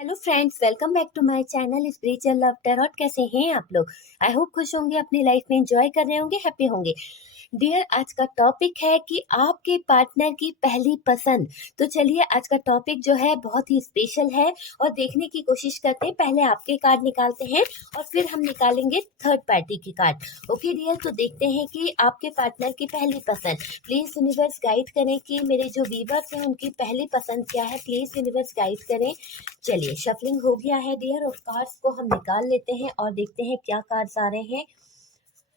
Hello friends, welcome back to my channel spiritual love tarot. कैसे हैं आप लोग? आई होप खुश होंगे, अपनी लाइफ में एंजॉय कर रहे होंगे, हैप्पी होंगे। डियर, आज का टॉपिक है कि आपके पार्टनर की पहली पसंद। तो चलिए, आज का टॉपिक जो है बहुत ही स्पेशल है और देखने की कोशिश करते हैं। पहले आपके कार्ड निकालते हैं और फिर हम निकालेंगे थर्ड पार्टी की कार्ड। ओके डियर, तो देखते हैं कि आपके पार्टनर की पहली पसंद। प्लीज यूनिवर्स गाइड करें कि मेरे जो व्यूअर्स हैं उनकी पहली पसंद क्या है। प्लीज यूनिवर्स गाइड करें। चलिए, शफलिंग हो गया है डियर और कार्ड्स को हम निकाल लेते हैं और देखते हैं क्या कार्ड्स आ रहे हैं।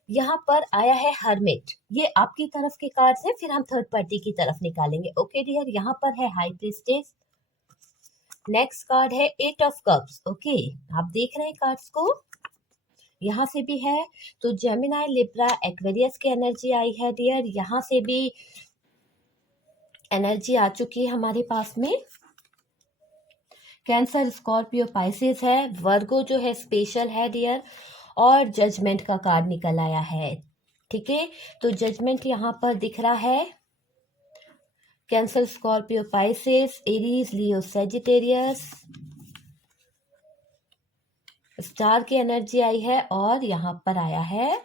यहाँ पर आया है हर्मिट। ये आपकी तरफ के कार्ड्स हैं, फिर हम थर्ड पार्टी की तरफ निकालेंगे। ओके डियर, यहाँ पर है हाई प्रीस्टेस। नेक्स्ट कार्ड है एट ऑफ कप्स। ओके, आप देख रहे हैं कार्ड्स को, यहाँ से भी है तो जेमिनाई, लिब्रा, एक्वेरियस की एनर्जी आई है डियर। यहाँ से भी एनर्जी आ चुकी है हमारे पास में। कैंसर, स्कॉर्पियो, पाइसेस है। वर्गो जो है स्पेशल है डियर। और जजमेंट का कार्ड निकल आया है। ठीक है, तो जजमेंट यहाँ पर दिख रहा है। Cancer, Scorpio, Pisces, Aries, Leo, Sagittarius. Star की एनर्जी आई है और यहाँ पर आया है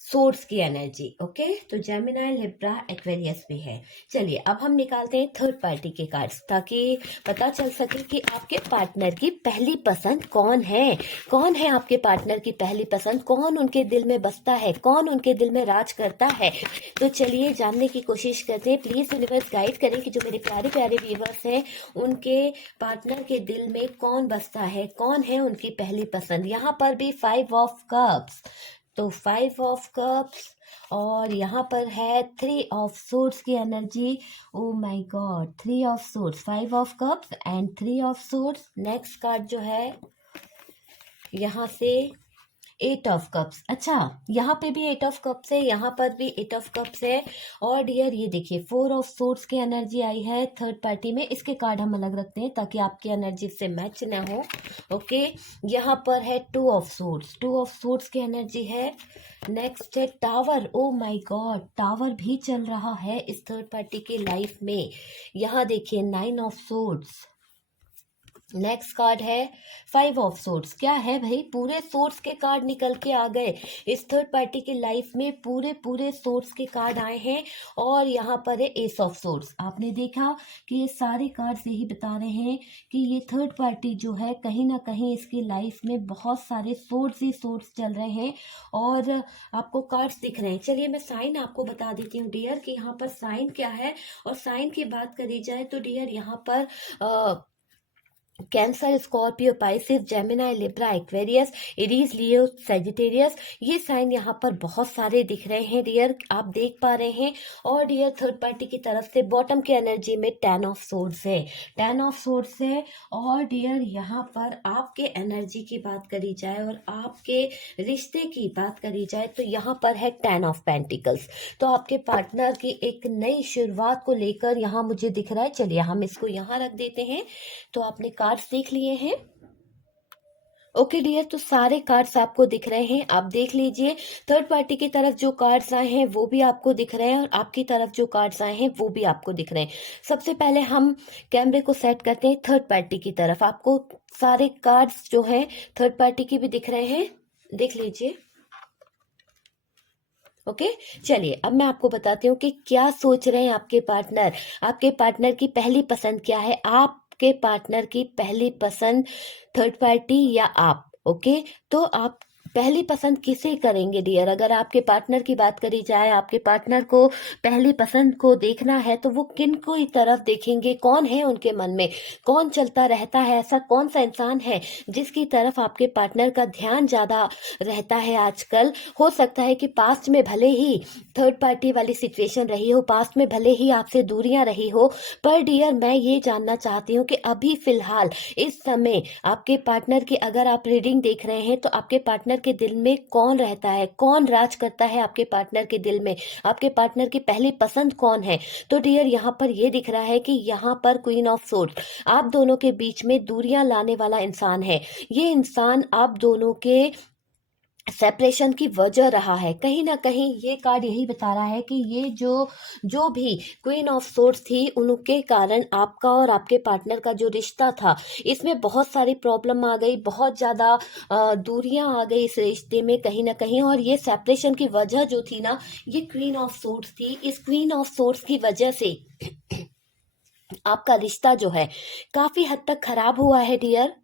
सोर्स की एनर्जी। ओके, तो जेमिनाई, लिब्रा, एक्वेरियस भी है। चलिए, अब हम निकालते हैं थर्ड पार्टी के कार्ड्स ताकि पता चल सके कि आपके पार्टनर की पहली पसंद कौन है। कौन है आपके पार्टनर की पहली पसंद, कौन उनके दिल में बसता है, कौन उनके दिल में राज करता है। तो चलिए जानने की कोशिश करते हैं। प्लीज यूनिवर्स गाइड करें कि जो मेरे प्यारे प्यारे व्यूवर्स हैं उनके पार्टनर के दिल में कौन बसता है, कौन है उनकी पहली पसंद। यहाँ पर भी 5 ऑफ कप्स, तो 5 ऑफ कप्स और यहाँ पर है 3 ऑफ सोर्ड्स की energy. Oh my God, 3 of swords, 5 of cups and 3 of swords. Next card जो है यहाँ से 8 ऑफ कप्स। अच्छा, यहाँ पे भी 8 ऑफ कप्स है, यहाँ पर भी 8 ऑफ कप्स है। और डियर ये देखिए 4 ऑफ सोर्ड्स की एनर्जी आई है थर्ड पार्टी में। इसके कार्ड हम अलग रखते हैं ताकि आपकी एनर्जी से मैच ना हो। ओके, यहाँ पर है 2 ऑफ सोर्ड्स, 2 ऑफ सोर्ड्स की एनर्जी है। नेक्स्ट है tower. Oh my God, tower भी चल रहा है इस थर्ड पार्टी की लाइफ में। यहाँ देखिए 9 ऑफ सोर्ड्स। नेक्स्ट कार्ड है 5 ऑफ सोर्ड्स। क्या है भाई, पूरे सोर्स के कार्ड निकल के आ गए इस थर्ड पार्टी की लाइफ में। पूरे पूरे सोर्स के कार्ड आए हैं और यहाँ पर है एस ऑफ सोर्ड्स। आपने देखा कि ये सारे कार्ड्स यही बता रहे हैं कि ये थर्ड पार्टी जो है कहीं ना कहीं इसकी लाइफ में बहुत सारे सोर्स ही सोर्स चल रहे हैं और आपको कार्ड्स दिख रहे हैं। चलिए, मैं साइन आपको बता देती हूँ डियर कि यहाँ पर साइन क्या है। और साइन की बात करी जाए तो डियर यहाँ पर Cancer, Scorpio, Pisces, Gemini, Libra, Aquarius, Aries, Leo, Sagittarius, ये साइन यहाँ पर बहुत सारे दिख रहे हैं डियर, आप देख पा रहे हैं। और डियर थर्ड पार्टी की तरफ से बॉटम की एनर्जी में 10 ऑफ सोर्ड्स है, 10 ऑफ सोर्ड्स है। और डियर यहाँ पर आपके एनर्जी की बात करी जाए और आपके रिश्ते की बात करी जाए तो यहाँ पर है 10 ऑफ पेंटिकल्स। तो आपके पार्टनर की एक नई शुरुआत को लेकर यहाँ मुझे दिख रहा है। चलिए, हम इसको यहाँ रख देते हैं। तो आपने कार्ड्स देख लिए हैं। ओके डियर, तो सारे कार्ड्स आपको दिख रहे हैं, आप देख लीजिए। थर्ड पार्टी की तरफ जो कार्ड्स आए हैं वो भी आपको दिख रहे हैं और आपकी तरफ जो कार्ड्स आए हैं वो भी आपको दिख रहे हैं। सबसे पहले हम कैमरे को सेट करते हैं थर्ड पार्टी की तरफ। आपको सारे कार्ड्स जो हैं थर्ड पार्टी की भी दिख रहे हैं, देख लीजिए। ओके, चलिए अब मैं आपको बताती हूँ कि क्या सोच रहे हैं आपके पार्टनर। आपके पार्टनर की पहली पसंद क्या है, आपके पार्टनर की पहली पसंद थर्ड पार्टी या आप। ओके, तो आप पहली पसंद किसे करेंगे डियर। अगर आपके पार्टनर की बात करी जाए, आपके पार्टनर को पहली पसंद को देखना है तो वो किन को ही तरफ देखेंगे, कौन है उनके मन में, कौन चलता रहता है, ऐसा कौन सा इंसान है जिसकी तरफ आपके पार्टनर का ध्यान ज्यादा रहता है आजकल। हो सकता है कि पास्ट में भले ही थर्ड पार्टी वाली सिचुएशन रही हो, पास्ट में भले ही आपसे दूरियां रही हो, पर डियर मैं ये जानना चाहती हूँ कि अभी फिलहाल इस समय आपके पार्टनर की अगर आप रीडिंग देख रहे हैं तो आपके पार्टनर के दिल में कौन रहता है, कौन राज करता है आपके पार्टनर के दिल में, आपके पार्टनर की पहली पसंद कौन है। तो डियर यहाँ पर ये दिख रहा है कि यहाँ पर क्वीन ऑफ सोर्ड्स आप दोनों के बीच में दूरियां लाने वाला इंसान है। ये इंसान आप दोनों के सेपरेशन की वजह रहा है। कहीं न कहीं ये कार्ड यही बता रहा है कि ये जो भी क्वीन ऑफ सोर्ड्स थी, उनके कारण आपका और आपके पार्टनर का जो रिश्ता था, इसमें बहुत सारी प्रॉब्लम आ गई, बहुत ज़्यादा दूरियाँ आ गई इस रिश्ते में कहीं न कहीं। और ये सेपरेशन की वजह जो थी ना, ये क्वीन ऑफ सोर्ड्स थी। इस क्वीन ऑफ सोर्ड्स की वजह से आपका रिश्ता जो है, काफ़ी हद तक खराब हुआ है डियर।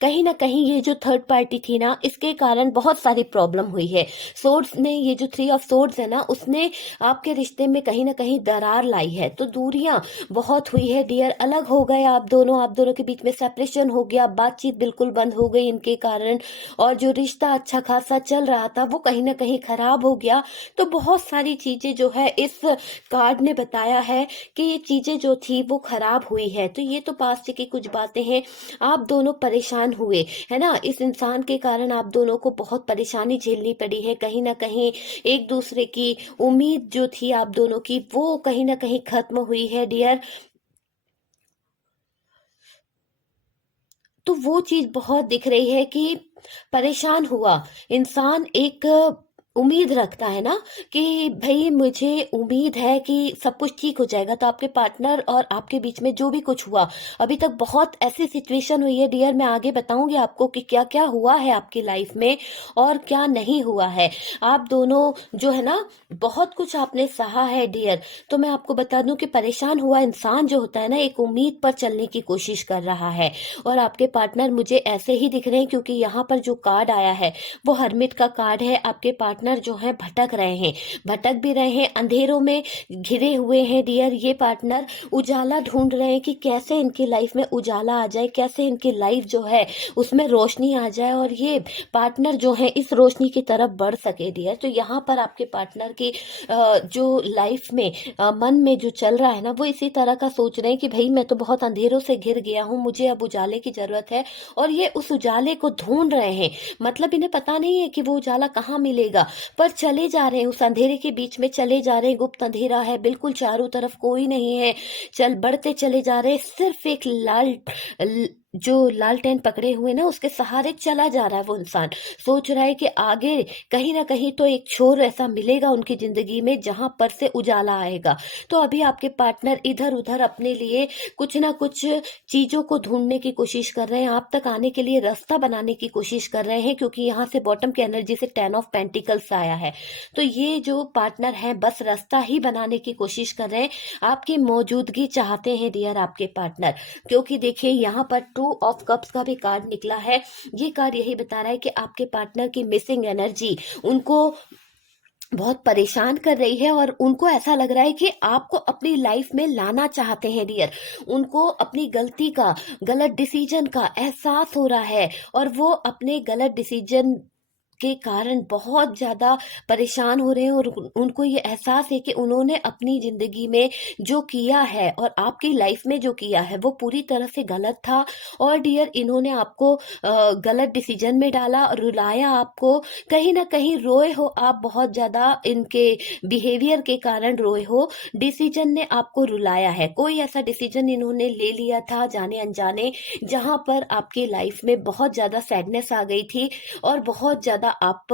कहीं न कहीं ये जो थर्ड पार्टी थी ना, इसके कारण बहुत सारी प्रॉब्लम हुई है। सोर्ड्स ने, ये जो थ्री ऑफ सोर्ड्स है ना, उसने आपके रिश्ते में कहीं न कहीं दरार लाई है। तो दूरियाँ बहुत हुई है डियर, अलग हो गए आप दोनों के बीच में सेपरेशन हो गया, बातचीत बिल्कुल बंद हो गई इनके कारण। और जो रिश्ता अच्छा खासा चल रहा था, वो कहीं न कहीं खराब हो गया। तो बहुत सारी चीज़ें जो है इस कार्ड ने बताया है कि ये चीज़ें जो थी वो खराब हुई है। तो ये तो पास्ट की कुछ बातें हैं। आप दोनों परेशान हुए, है ना? इस इंसान के कारण आप दोनों को बहुत परेशानी झेलनी पड़ी है। कहीं न कहीं एक दूसरे की उम्मीद जो थी आप दोनों की, वो कहीं न कहीं खत्म हुई है डियर। तो वो चीज़ बहुत दिख रही है कि परेशान हुआ इंसान, एक उम्मीद रखता है ना कि भई मुझे उम्मीद है कि सब कुछ ठीक हो जाएगा। तो आपके पार्टनर और आपके बीच में जो भी कुछ हुआ, अभी तक बहुत ऐसी सिचुएशन हुई है डियर, मैं आगे बताऊँगी आपको कि क्या-क्या हुआ है आपकी लाइफ में और क्या नहीं हुआ है। आप दोनों जो है ना, बहुत कुछ आपने सहा है डियर। तो मैं आपको बता दूँ कि परेशान हुआ इंसान जो होता है ना, एक उम्मीद पर चलने की कोशिश कर रहा है। और आपके पार्टनर मुझे ऐसे ही दिख रहे हैं, क्योंकि यहाँ पर जो कार्ड आया है वो हर्मिट का कार्ड है। आपके पार्टनर जो है भटक रहे हैं, भटक भी रहे हैं, अंधेरों में घिरे हुए हैं डियर। ये पार्टनर उजाला ढूंढ रहे हैं कि कैसे इनकी लाइफ में उजाला आ जाए, कैसे इनकी लाइफ जो है उसमें रोशनी आ जाए और ये पार्टनर जो है इस रोशनी की तरफ बढ़ सके डियर। तो यहाँ पर आपके पार्टनर की जो लाइफ में मन में जो चल रहा है ना, वो इसी तरह का सोच रहे हैं कि भाई मैं तो बहुत अंधेरों से घिर गया हूँ, मुझे अब उजाले की जरूरत है। और ये उस उजाले को ढूंढ रहे हैं। मतलब इन्हें पता नहीं है कि वो उजाला कहाँ मिलेगा, पर चले जा रहे हैं, उस अंधेरे के बीच में चले जा रहे हैं। गुप्त अंधेरा है, बिल्कुल चारों तरफ कोई नहीं है, चल बढ़ते चले जा रहे हैं। सिर्फ एक जो लालटेन पकड़े हुए ना, उसके सहारे चला जा रहा है वो इंसान। सोच रहा है कि आगे कहीं ना कहीं तो एक छोर ऐसा मिलेगा उनकी जिंदगी में जहां पर से उजाला आएगा। तो अभी आपके पार्टनर इधर उधर अपने लिए कुछ ना कुछ चीजों को ढूंढने की कोशिश कर रहे हैं, आप तक आने के लिए रास्ता बनाने की कोशिश कर रहे हैं, क्योंकि यहाँ से बॉटम की एनर्जी से 10 ऑफ पेंटिकल्स आया है। तो ये जो पार्टनर है बस रास्ता ही बनाने की कोशिश कर रहे हैं, आपकी मौजूदगी चाहते हैं डियर आपके पार्टनर। क्योंकि देखिए यहाँ पर 2 ऑफ कप्स का भी कार्ड निकला है। ये कार्ड यही बता रहा है कि आपके पार्टनर की मिसिंग एनर्जी उनको बहुत परेशान कर रही है, और उनको ऐसा लग रहा है कि आपको अपनी लाइफ में लाना चाहते हैं डियर। उनको अपनी गलती का, गलत डिसीजन का एहसास हो रहा है, और वो अपने गलत डिसीजन के कारण बहुत ज्यादा परेशान हो रहे हैं। और उनको ये एहसास है कि उन्होंने अपनी जिंदगी में जो किया है और आपकी लाइफ में जो किया है वो पूरी तरह से गलत था। और डियर इन्होंने आपको गलत डिसीजन में डाला, रुलाया आपको, कहीं ना कहीं रोए हो आप बहुत ज्यादा, इनके बिहेवियर के कारण रोए हो। डिसीजन ने आपको रुलाया है, कोई ऐसा डिसीजन इन्होंने ले लिया था जाने अनजाने, जहां पर आपकी लाइफ में बहुत ज्यादा सैडनेस आ गई थी और बहुत ज्यादा आप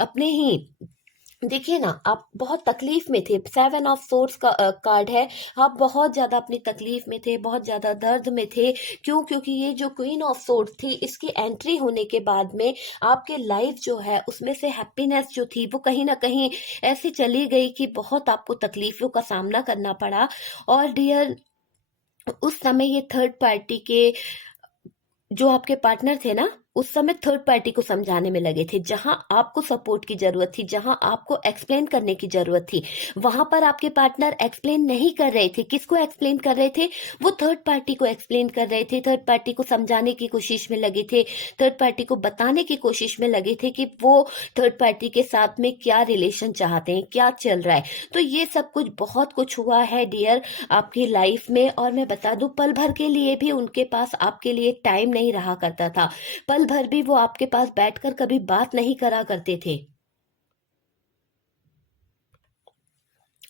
अपने ही, देखिए ना, आप बहुत तकलीफ में थे। 7 ऑफ सोर्स का कार्ड है। आप बहुत ज्यादा अपनी तकलीफ में थे, बहुत ज्यादा दर्द में थे। क्यों? क्योंकि ये जो क्वीन ऑफ सोर्स थी, इसकी एंट्री होने के बाद में आपके लाइफ जो है उसमें से हैप्पीनेस जो थी वो कहीं ना कहीं ऐसे चली गई कि बहुत आपको तकलीफों का सामना करना पड़ा। और डियर उस समय ये थर्ड पार्टी के जो आपके पार्टनर थे ना, उस समय थर्ड पार्टी को समझाने में लगे थे। जहां आपको सपोर्ट की जरूरत थी, जहां आपको एक्सप्लेन करने की जरूरत थी, वहां पर आपके पार्टनर एक्सप्लेन नहीं कर रहे थे। किसको एक्सप्लेन कर रहे थे? वो थर्ड पार्टी को एक्सप्लेन कर रहे थे, थर्ड पार्टी को समझाने की कोशिश में लगे थे, थर्ड पार्टी को बताने की कोशिश में लगे थे कि वो थर्ड पार्टी के साथ में क्या रिलेशन चाहते हैं, क्या चल रहा है। तो ये सब कुछ, बहुत कुछ हुआ है डियर आपकी लाइफ में। और मैं बता दूं, पल भर के लिए भी उनके पास आपके लिए टाइम नहीं रहा करता था। पल भर भी वो आपके पास बैठकर कभी बात नहीं करा करते थे।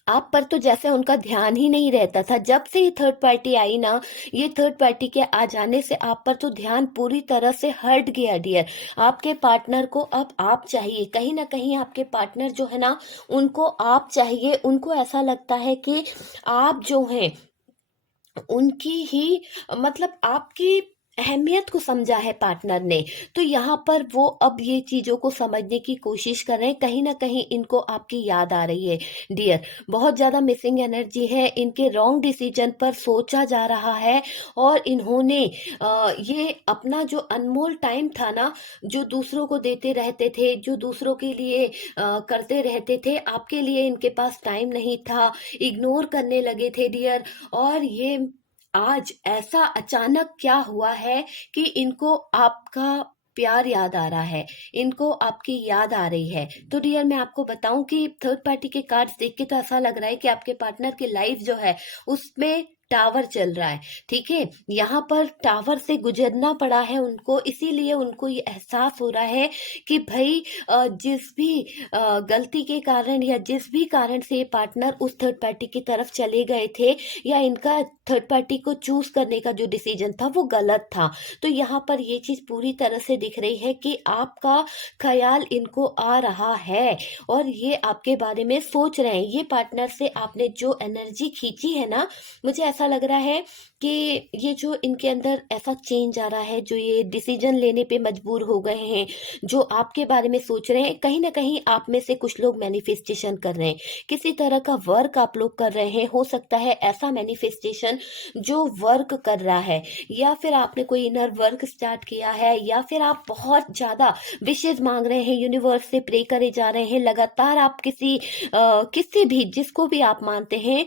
आप पर तो जैसे उनका ध्यान ही नहीं रहता था। जब से ये थर्ड पार्टी आई ना, ये थर्ड पार्टी के आ जाने से आप पर तो ध्यान पूरी तरह से हट गया डियर। आपके पार्टनर को अब आप चाहिए, कहीं ना कहीं आपके पार्टनर जो है ना, उनको आप चाहिए। उनको ऐसा लगता है कि आप जो हैं उनकी ही, मतलब आपकी अहमियत को समझा है पार्टनर ने। तो यहाँ पर वो अब ये चीजों को समझने की कोशिश कर रहे हैं। कहीं ना कहीं इनको आपकी याद आ रही है डियर। बहुत ज्यादा मिसिंग एनर्जी है, इनके रॉन्ग डिसीजन पर सोचा जा रहा है। और इन्होंने ये अपना जो अनमोल टाइम था ना, जो दूसरों को देते रहते थे, जो दूसरों के लिए करते रहते थे, आपके लिए इनके पास टाइम नहीं था, इग्नोर करने लगे थे डियर। और ये आज ऐसा अचानक क्या हुआ है कि इनको आपका प्यार याद आ रहा है, इनको आपकी याद आ रही है। तो डियर मैं आपको बताऊं कि थर्ड पार्टी के कार्ड्स देख के तो ऐसा लग रहा है कि आपके पार्टनर की लाइफ जो है उसमें टावर चल रहा है। ठीक है, यहाँ पर टावर से गुजरना पड़ा है उनको, इसीलिए उनको ये एहसास हो रहा है कि भाई जिस भी गलती के कारण या जिस भी कारण से ये पार्टनर उस थर्ड पार्टी की तरफ चले गए थे, या इनका थर्ड पार्टी को चूज करने का जो डिसीजन था वो गलत था। तो यहाँ पर ये चीज पूरी तरह से दिख रही है कि आपका ख्याल इनको आ रहा है और ये आपके बारे में सोच रहे हैं। ये पार्टनर से आपने जो एनर्जी खींची है ना, मुझे ऐसा लग रहा है कि ये जो इनके अंदर ऐसा चेंज आ रहा है, जो ये डिसीजन लेने पे मजबूर हो गए हैं, जो आपके बारे में सोच रहे हैं, कहीं ना कहीं आप में से कुछ लोग मैनिफेस्टेशन कर रहे हैं, किसी तरह का वर्क आप लोग कर रहे हैं। हो सकता है ऐसा मैनिफेस्टेशन जो वर्क कर रहा है, या फिर आपने कोई इनर वर्क स्टार्ट किया है, या फिर आप बहुत ज्यादा विशेष मांग रहे हैं, यूनिवर्स से प्रे करे जा रहे हैं लगातार। आप किसी भी, जिसको भी आप मानते हैं,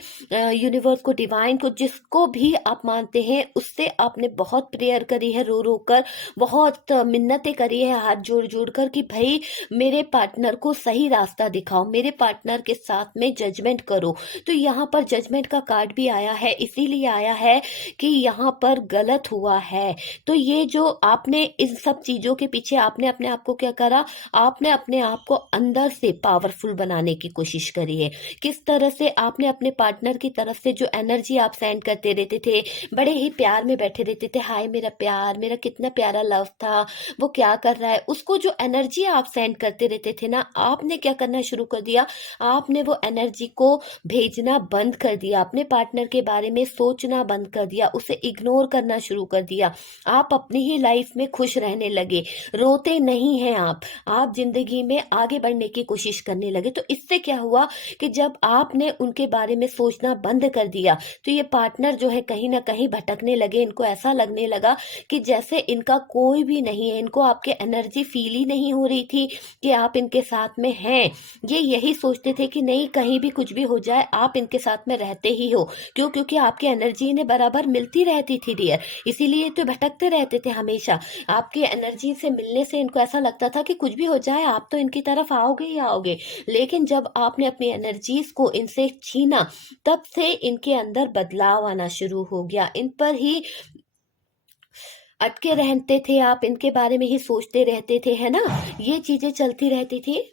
यूनिवर्स को, डिवाइन को, जिसको भी आप मानते हैं, उससे आपने बहुत प्रेयर करी है, रो रो कर बहुत मिन्नतें करी है, हाथ जोड़ जोड़ कर, कि भाई मेरे पार्टनर को सही रास्ता दिखाओ, मेरे पार्टनर के साथ में जजमेंट करो। तो यहाँ पर जजमेंट का कार्ड भी आया है, इसीलिए आया है कि यहाँ पर गलत हुआ है। तो ये जो आपने इन सब चीजों के पीछे आपने अपने आप को क्या करा, आपने अपने आप को अंदर से पावरफुल बनाने की कोशिश करी है। किस तरह से आपने अपने पार्टनर की तरफ से जो एनर्जी आप सेंड करते रहते थे, बड़े ही प्यार में बैठे रहते थे, हाय मेरा प्यार, मेरा कितना प्यारा लव था, वो क्या कर रहा है, उसको जो एनर्जी आप सेंड करते रहते थे ना, आपने क्या करना शुरू कर दिया, आपने वो एनर्जी को भेजना बंद कर दिया, अपने पार्टनर के बारे में सोचना बंद कर दिया, उसे इग्नोर करना शुरू कर दिया। आप अपनी ही लाइफ में खुश रहने लगे, रोते नहीं हैं आप जिंदगी में आगे बढ़ने की कोशिश करने लगे। तो इससे क्या हुआ कि जब आपने उनके बारे में सोचना बंद कर दिया, तो ये पार्टनर जो है कहीं ना कहीं भटकने लगे। इनको ऐसा लगने लगा कि जैसे इनका कोई भी नहीं है, इनको आपके एनर्जी फील ही नहीं हो रही थी कि आप इनके साथ में हैं। ये यही सोचते थे कि नहीं, कहीं भी कुछ भी हो जाए आप इनके साथ में रहते ही हो। क्यों? क्योंकि आपकी एनर्जी इन्हें बराबर मिलती रहती थी डियर, इसीलिए तो भटकते रहते थे हमेशा। आपकी एनर्जी से मिलने से इनको ऐसा लगता था कि कुछ भी हो जाए आप तो इनकी तरफ आओगे ही आओगे। लेकिन जब आपने अपनी एनर्जीज को इनसे छीना, तब से इनके अंदर बदलाव आना शुरू हो गया। इन पर ही अटके रहते थे आप, इनके बारे में ही सोचते रहते थे, है ना, ये चीजें चलती रहती थी।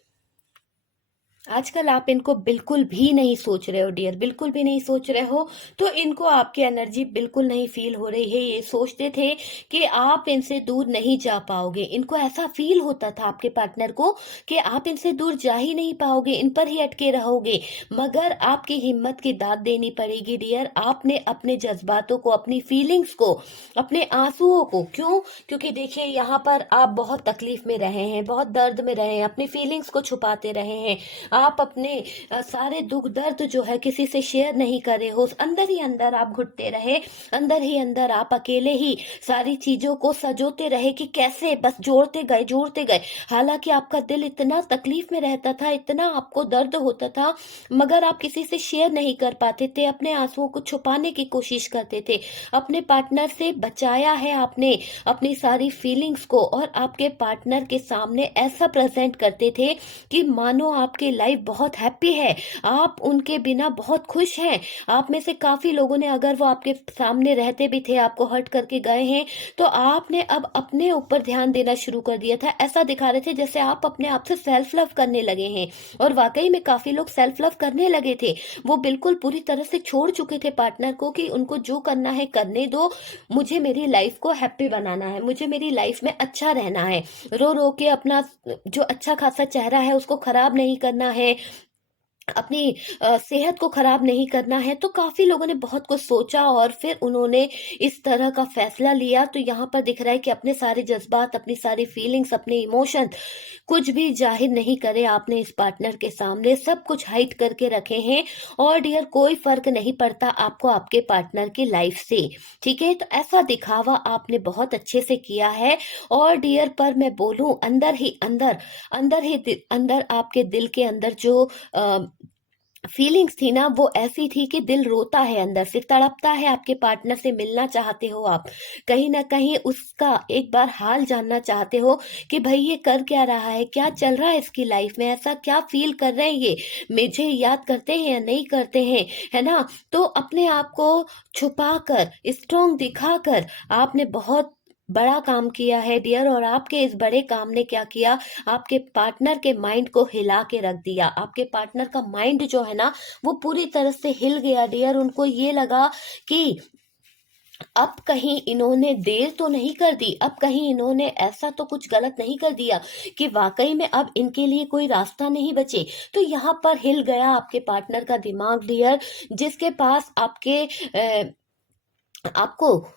आजकल आप इनको बिल्कुल भी नहीं सोच रहे हो डियर, बिल्कुल भी नहीं सोच रहे हो। तो इनको आपकी एनर्जी बिल्कुल नहीं फील हो रही है। ये सोचते थे कि आप इनसे दूर नहीं जा पाओगे। इनको ऐसा फील होता था आपके पार्टनर को कि आप इनसे दूर जा ही नहीं पाओगे, इन पर ही अटके रहोगे। मगर आपकी हिम्मत की दाद देनी पड़ेगी डियर। आपने अपने जज्बातों को, अपनी फीलिंग्स को, अपने आंसुओं को, क्यों? क्योंकि देखिए यहाँ पर आप बहुत तकलीफ में रहे हैं, बहुत दर्द में रहे हैं, अपनी फीलिंग्स को छुपाते रहे हैं। आप अपने सारे दुख दर्द जो है किसी से शेयर नहीं कर रहे हो, अंदर ही अंदर आप घुटते रहे, अंदर ही अंदर आप अकेले ही सारी चीजों को सजोते रहे कि कैसे, बस जोड़ते गए जोड़ते गए। हालांकि आपका दिल इतना तकलीफ में रहता था, इतना आपको दर्द होता था, मगर आप किसी से शेयर नहीं कर पाते थे, अपने आंसुओं को छुपाने की कोशिश करते थे। अपने पार्टनर से बचाया है आपने अपनी सारी फीलिंग्स को, और आपके पार्टनर के सामने ऐसा प्रेजेंट करते थे कि मानो आपके लाइफ बहुत हैप्पी है, आप उनके बिना बहुत खुश हैं। आप में से काफ़ी लोगों ने, अगर वो आपके सामने रहते भी थे, आपको हर्ट करके गए हैं, तो आपने अब अपने ऊपर ध्यान देना शुरू कर दिया था। ऐसा दिखा रहे थे जैसे आप अपने आप से सेल्फ लव करने लगे हैं, और वाकई में काफ़ी लोग सेल्फ लव करने लगे थे। वो बिल्कुल पूरी तरह से छोड़ चुके थे पार्टनर को कि उनको जो करना है करने दो, मुझे मेरी लाइफ को हैप्पी बनाना है, मुझे मेरी लाइफ में अच्छा रहना है, रो रो के अपना जो अच्छा खासा चेहरा है उसको खराब नहीं करना है, अपनी सेहत को खराब नहीं करना है। तो काफ़ी लोगों ने बहुत कुछ सोचा और फिर उन्होंने इस तरह का फैसला लिया। तो यहाँ पर दिख रहा है कि अपने सारे जज़्बात, अपनी सारी फीलिंग्स, अपने इमोशन कुछ भी ज़ाहिर नहीं करे आपने इस पार्टनर के सामने, सब कुछ हाइड करके रखे हैं। और डियर, कोई फ़र्क नहीं पड़ता आपको आपके पार्टनर की लाइफ से, ठीक है? तो ऐसा दिखावा आपने बहुत अच्छे से किया है। और डियर, पर मैं बोलूँ, अंदर आपके दिल के अंदर जो फीलिंग्स थी ना, वो ऐसी थी कि दिल रोता है, अंदर से तड़पता है, आपके पार्टनर से मिलना चाहते हो आप, कहीं ना कहीं उसका एक बार हाल जानना चाहते हो कि भाई ये कर क्या रहा है, क्या चल रहा है इसकी लाइफ में, ऐसा क्या फील कर रहे हैं, ये मुझे याद करते हैं या नहीं करते हैं, है ना? तो अपने आप को छुपा कर, स्ट्रोंग दिखाकर आपने बहुत बड़ा काम किया है डियर। और आपके इस बड़े काम ने क्या किया, आपके पार्टनर के माइंड को हिला के रख दिया। आपके पार्टनर का माइंड जो है ना, वो पूरी तरह से हिल गया डियर। उनको ये लगा कि अब कहीं इन्होंने देर तो नहीं कर दी, अब कहीं इन्होंने ऐसा तो कुछ गलत नहीं कर दिया कि वाकई में अब इनके लिए कोई रास्ता नहीं बचे। तो यहाँ पर हिल गया आपके पार्टनर का दिमाग डियर, जिसके पास आपको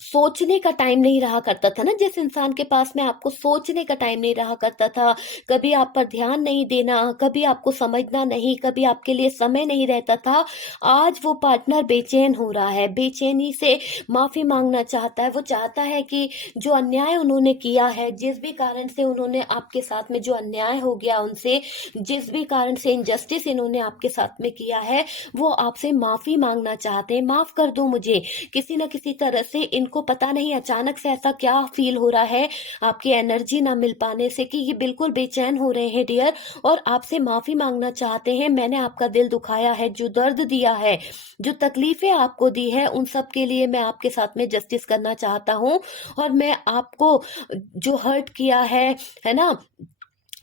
सोचने का टाइम नहीं रहा करता था ना, जिस इंसान के पास में आपको सोचने का टाइम नहीं रहा करता था, कभी आप पर ध्यान नहीं देना, कभी आपको समझना नहीं, कभी आपके लिए समय नहीं रहता था, आज वो पार्टनर बेचैन हो रहा है, बेचैनी से माफी मांगना चाहता है। वो चाहता है कि जो अन्याय उन्होंने किया है, जिस भी कारण से उन्होंने आपके साथ में जो अन्याय हो गया उनसे, जिस भी कारण से इनजस्टिस इन्होंने आपके साथ में किया है, वो आपसे माफी मांगना चाहते हैं। माफ कर दो मुझे, किसी न किसी तरह से इनको पता नहीं अचानक से ऐसा क्या फील हो रहा है आपकी एनर्जी ना मिल पाने से कि ये बिल्कुल बेचैन हो रहे हैं डियर, और आपसे माफी मांगना चाहते हैं। मैंने आपका दिल दुखाया है, जो दर्द दिया है, जो तकलीफें आपको दी है, उन सब के लिए मैं आपके साथ में जस्टिस करना चाहता हूँ। और मैं आपको जो हर्ट किया है ना,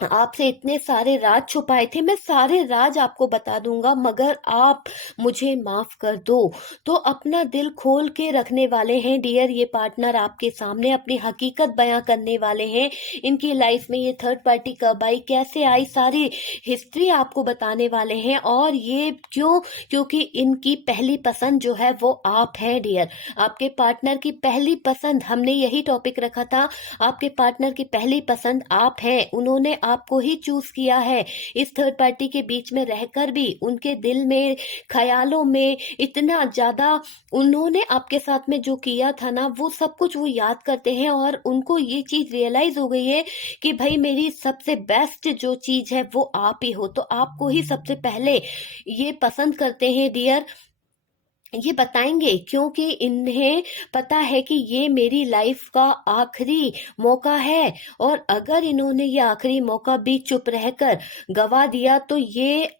आपसे इतने सारे राज छुपाए थे, मैं सारे राज आपको बता दूंगा, मगर आप मुझे माफ कर दो। तो अपना दिल खोल के रखने वाले हैं डियर ये पार्टनर, आपके सामने अपनी हकीकत बयां करने वाले हैं। इनकी लाइफ में ये थर्ड पार्टी कब आई, कैसे आई, सारी हिस्ट्री आपको बताने वाले हैं। और ये क्यों? क्योंकि इनकी पहली पसंद जो है वो आप हैं डियर। आपके पार्टनर की पहली पसंद, हमने यही टॉपिक रखा था, आपके पार्टनर की पहली पसंद आप हैं। उन्होंने आपको ही चूज किया है। इस थर्ड पार्टी के बीच में रहकर भी उनके दिल में, ख्यालों में इतना ज्यादा उन्होंने आपके साथ में जो किया था ना, वो सब कुछ वो याद करते हैं। और उनको ये चीज रियलाइज हो गई है कि भाई मेरी सबसे बेस्ट जो चीज है वो आप ही हो, तो आपको ही सबसे पहले ये पसंद करते हैं डियर। ये बताएंगे क्योंकि इन्हें पता है कि ये मेरी लाइफ का आखिरी मौका है, और अगर इन्होंने ये आखिरी मौका भी चुप रहकर गवा दिया तो ये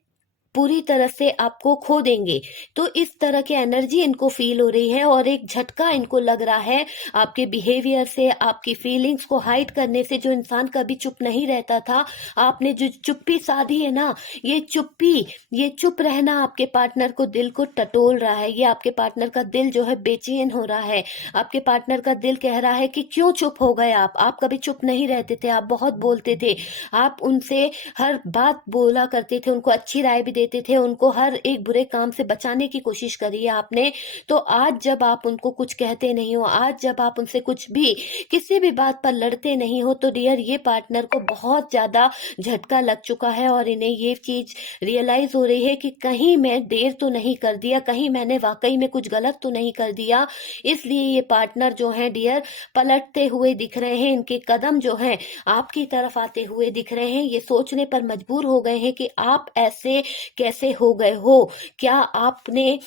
पूरी तरह से आपको खो देंगे। तो इस तरह की एनर्जी इनको फील हो रही है, और एक झटका इनको लग रहा है आपके बिहेवियर से, आपकी फीलिंग्स को हाइड करने से। जो इंसान कभी चुप नहीं रहता था, आपने जो चुप्पी साधी है ना, ये चुप्पी, ये चुप रहना आपके पार्टनर को, दिल को टटोल रहा है। ये आपके पार्टनर का दिल जो है बेचैन हो रहा है। आपके पार्टनर का दिल कह रहा है कि क्यों चुप हो गए आप कभी चुप नहीं रहते थे, आप बहुत बोलते थे, आप उनसे हर बात बोला करते थे, उनको अच्छी राय भी देते थे, उनको हर एक बुरे काम से बचाने की कोशिश करी है आपने। तो आज जब आप उनको कुछ कहते नहीं हो, आज जब आप उनसे कुछ भी, किसी भी बात पर लड़ते नहीं हो, तो डियर ये पार्टनर को बहुत ज्यादा झटका लग चुका है। और इन्हें ये चीज रियलाइज हो रही है कि कहीं मैं देर तो नहीं कर दिया, कहीं मैंने वाकई में कुछ गलत तो नहीं कर दिया। इसलिए ये पार्टनर जो है डियर पलटते हुए दिख रहे हैं, इनके कदम जो हैं आपकी तरफ आते हुए दिख रहे हैं। ये सोचने पर मजबूर हो गए हैं कि आप ऐसे कैसे हो गए हो, क्या आपने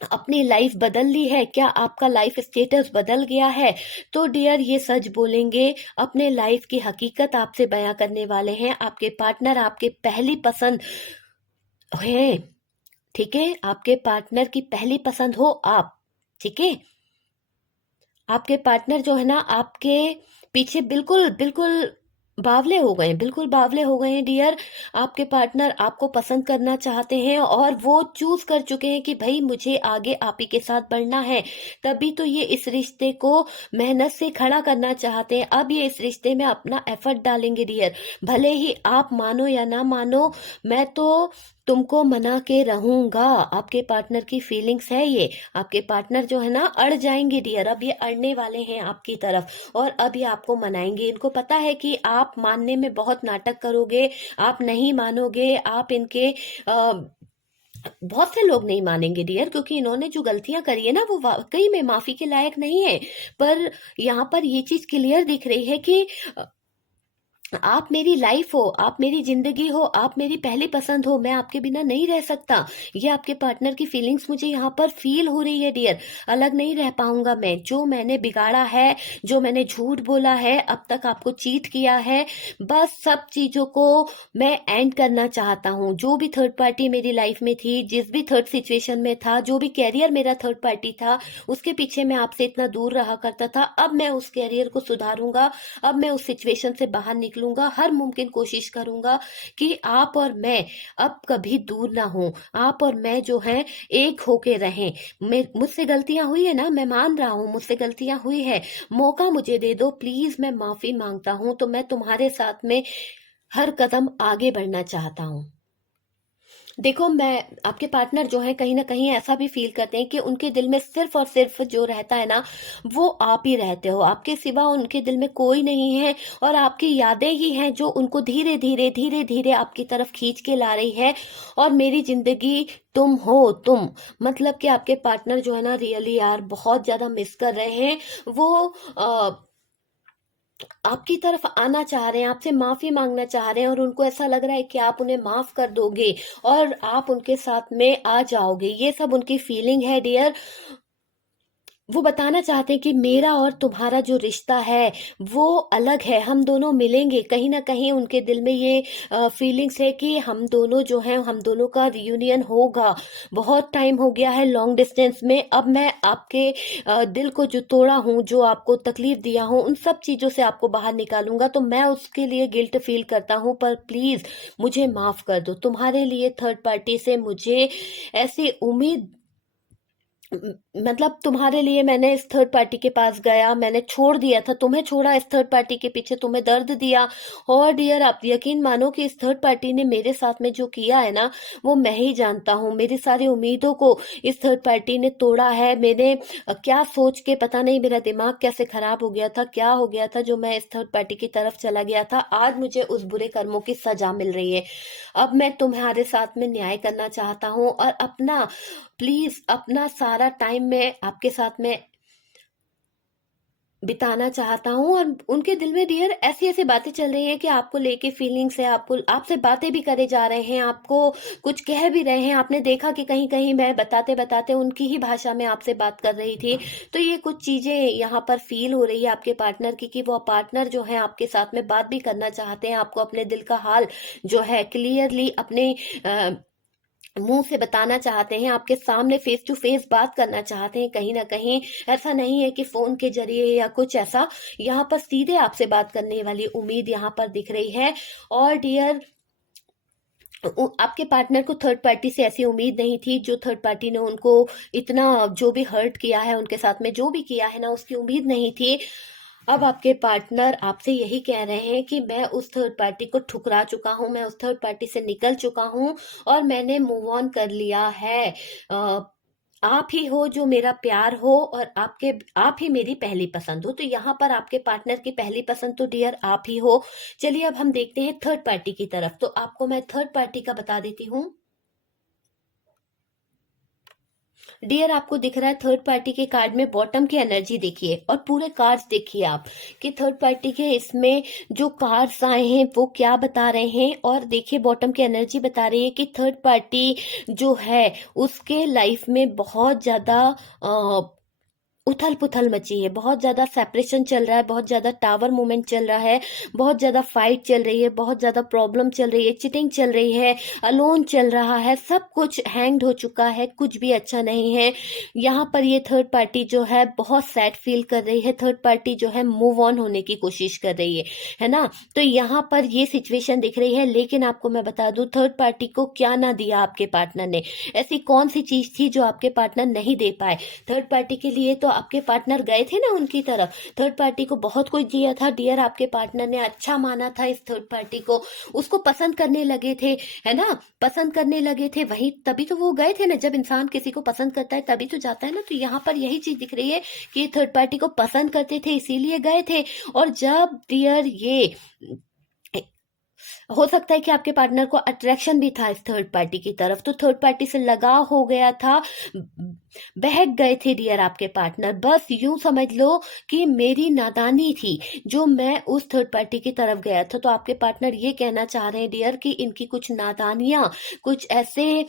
अपनी लाइफ बदल ली है, क्या आपका लाइफ स्टेटस बदल गया है? तो डियर ये सच बोलेंगे, अपने लाइफ की हकीकत आपसे बयां करने वाले हैं। आपके पार्टनर आपके पहली पसंद है, ठीक है? आपके पार्टनर की पहली पसंद हो आप, ठीक है? आपके पार्टनर जो है ना, आपके पीछे बिल्कुल बिल्कुल बावले हो गए हैं, बिल्कुल बावले हो गए हैं डियर। आपके पार्टनर आपको पसंद करना चाहते हैं और वो चूज कर चुके हैं कि भाई मुझे आगे आप ही के साथ बढ़ना है। तभी तो ये इस रिश्ते को मेहनत से खड़ा करना चाहते हैं। अब ये इस रिश्ते में अपना एफर्ट डालेंगे डियर। भले ही आप मानो या ना मानो, मैं तो तुमको मना के रहूंगा। आपके पार्टनर की फीलिंग्स है ये। आपके पार्टनर जो है ना अड़ जाएंगे डियर, अब ये अड़ने वाले हैं आपकी तरफ और अब ये आपको मनाएंगे। इनको पता है कि आप मानने में बहुत नाटक करोगे, आप नहीं मानोगे, आप इनके बहुत से लोग नहीं मानेंगे डियर, क्योंकि इन्होंने जो गलतियां करी है ना वो वाकई में माफी के लायक नहीं है। पर यहाँ पर ये चीज क्लियर दिख रही है कि आप मेरी लाइफ हो, आप मेरी जिंदगी हो, आप मेरी पहली पसंद हो, मैं आपके बिना नहीं रह सकता। ये आपके पार्टनर की फीलिंग्स मुझे यहाँ पर फील हो रही है डियर। अलग नहीं रह पाऊंगा मैं। जो मैंने बिगाड़ा है, जो मैंने झूठ बोला है, अब तक आपको चीट किया है, बस सब चीजों को मैं एंड करना चाहता हूँ। जो भी थर्ड पार्टी मेरी लाइफ में थी, जिस भी थर्ड सिचुएशन में था, जो भी कैरियर मेरा थर्ड पार्टी था, उसके पीछे मैं आपसे इतना दूर रहा करता था। अब मैं उस कैरियर को सुधारूंगा, अब मैं उस सिचुएशन से बाहर निकलूंगा। हर मुमकिन कोशिश करूंगा कि आप और मैं अब कभी दूर ना हो, आप और मैं जो है एक होके रहें। मुझसे गलतियां हुई है ना, मैं मान रहा हूं मुझसे गलतियां हुई है। मौका मुझे दे दो प्लीज, मैं माफी मांगता हूं। तो मैं तुम्हारे साथ में हर कदम आगे बढ़ना चाहता हूं। देखो, मैं आपके पार्टनर जो है कहीं ना कहीं ऐसा भी फील करते हैं कि उनके दिल में सिर्फ और सिर्फ जो रहता है ना, वो आप ही रहते हो। आपके सिवा उनके दिल में कोई नहीं है और आपकी यादें ही हैं जो उनको धीरे धीरे धीरे धीरे आपकी तरफ खींच के ला रही है। और मेरी जिंदगी तुम हो, तुम मतलब कि आपके पार्टनर जो है ना रियली यार बहुत ज्यादा मिस कर रहे हैं। वो आपकी तरफ आना चाह रहे हैं, आपसे माफी मांगना चाह रहे हैं और उनको ऐसा लग रहा है कि आप उन्हें माफ कर दोगे और आप उनके साथ में आ जाओगे। ये सब उनकी फीलिंग है डियर। वो बताना चाहते हैं कि मेरा और तुम्हारा जो रिश्ता है वो अलग है, हम दोनों मिलेंगे। कहीं ना कहीं उनके दिल में ये फीलिंग्स है कि हम दोनों जो हैं, हम दोनों का रियूनियन होगा। बहुत टाइम हो गया है लॉन्ग डिस्टेंस में। अब मैं आपके दिल को जो तोड़ा हूँ, जो आपको तकलीफ दिया हूँ, उन सब चीजों से आपको बाहर निकालूंगा। तो मैं उसके लिए गिल्ट फील करता हूँ, पर प्लीज मुझे माफ कर दो। तुम्हारे लिए थर्ड पार्टी से मुझे ऐसी उम्मीद, मतलब तुम्हारे लिए मैंने इस थर्ड पार्टी के पास गया, मैंने छोड़ दिया था, तुम्हें छोड़ा इस थर्ड पार्टी के पीछे, तुम्हें दर्द दिया। और डियर आप यकीन मानो कि इस थर्ड पार्टी ने मेरे साथ में जो किया है ना, वो मैं ही जानता हूँ। मेरी सारी उम्मीदों को इस थर्ड पार्टी ने तोड़ा है। मैंने क्या सोच के पता नहीं मेरा दिमाग कैसे खराब हो गया था, क्या हो गया था जो मैं इस थर्ड पार्टी की तरफ चला गया था। आज मुझे उस बुरे कर्मों की सजा मिल रही है। अब मैं तुम्हारे साथ में न्याय करना चाहता हूँ और अपना, प्लीज अपना सारा टाइम मैं आपके साथ में बिताना चाहता हूँ। और उनके दिल में डियर ऐसी ऐसी बातें चल रही हैं कि आपको लेके फीलिंग्स है, आपको आपसे बातें भी करे जा रहे हैं, आपको कुछ कह भी रहे हैं। आपने देखा कि कहीं कहीं मैं बताते बताते उनकी ही भाषा में आपसे बात कर रही थी। तो ये कुछ चीजें यहाँ पर फील हो रही है आपके पार्टनर की, कि वो पार्टनर जो है आपके साथ में बात भी करना चाहते हैं, आपको अपने दिल का हाल जो है क्लियरली अपने मुंह से बताना चाहते हैं, आपके सामने फेस टू फेस बात करना चाहते हैं। कहीं ना कहीं ऐसा नहीं है कि फोन के जरिए या कुछ ऐसा, यहाँ पर सीधे आपसे बात करने वाली उम्मीद यहाँ पर दिख रही है। और डियर आपके पार्टनर को थर्ड पार्टी से ऐसी उम्मीद नहीं थी। जो थर्ड पार्टी ने उनको इतना जो भी हर्ट किया है, उनके साथ में जो भी किया है ना, उसकी उम्मीद नहीं थी। अब आपके पार्टनर आपसे यही कह रहे हैं कि मैं उस थर्ड पार्टी को ठुकरा चुका हूं, मैं उस थर्ड पार्टी से निकल चुका हूं और मैंने मूव ऑन कर लिया है। आप ही हो जो मेरा प्यार हो और आप ही मेरी पहली पसंद हो। तो यहाँ पर आपके पार्टनर की पहली पसंद तो डियर आप ही हो। चलिए अब हम देखते हैं थर्ड पार्टी की तरफ। तो आपको मैं थर्ड पार्टी का बता देती हूँ। डियर आपको दिख रहा है थर्ड पार्टी के कार्ड में बॉटम की एनर्जी देखिए और पूरे कार्ड्स देखिए आप कि थर्ड पार्टी के इसमें जो कार्ड्स आए हैं वो क्या बता रहे हैं। और देखिए बॉटम की एनर्जी बता रही है कि थर्ड पार्टी जो है उसके लाइफ में बहुत ज्यादा उथल पुथल मची है, बहुत ज्यादा सेपरेशन चल रहा है, बहुत ज्यादा टावर मूवमेंट चल रहा है, बहुत ज्यादा फाइट चल रही है, बहुत ज्यादा प्रॉब्लम चल रही है, चिटिंग चल रही है, अलोन चल रहा है, सब कुछ हैंग्ड हो चुका है, कुछ भी अच्छा नहीं है। यहाँ पर ये थर्ड पार्टी जो है बहुत सैड फील कर रही है, थर्ड पार्टी जो है मूव ऑन होने की कोशिश कर रही है ना। तो यहाँ पर ये सिचुएशन दिख रही है। लेकिन आपको मैं बता दूं थर्ड पार्टी को क्या ना दिया आपके पार्टनर ने, ऐसी कौन सी चीज थी जो आपके पार्टनर नहीं दे पाए। थर्ड पार्टी के लिए तो आपके पार्टनर गए थे ना उनकी तरफ, थर्ड पार्टी को बहुत कुछ दिया था डियर, आपके पार्टनर ने अच्छा माना था इस थर्ड पार्टी को, उसको पसंद करने लगे थे, है ना, पसंद करने लगे थे, वही तभी तो वो गए थे ना। जब इंसान किसी को पसंद करता है तभी तो जाता है ना। तो यहाँ पर यही चीज दिख रही है कि थर्ड पार्टी को पसंद करते थे इसीलिए गए थे। और जब डियर ये हो सकता है कि आपके पार्टनर को अट्रैक्शन भी था इस थर्ड पार्टी की तरफ, तो थर्ड पार्टी से लगाव हो गया था, बहक गए थे डियर आपके पार्टनर। बस यूं समझ लो कि मेरी नादानी थी जो मैं उस थर्ड पार्टी की तरफ गया था। तो आपके पार्टनर ये कहना चाह रहे हैं डियर कि इनकी कुछ नादानियां, कुछ ऐसे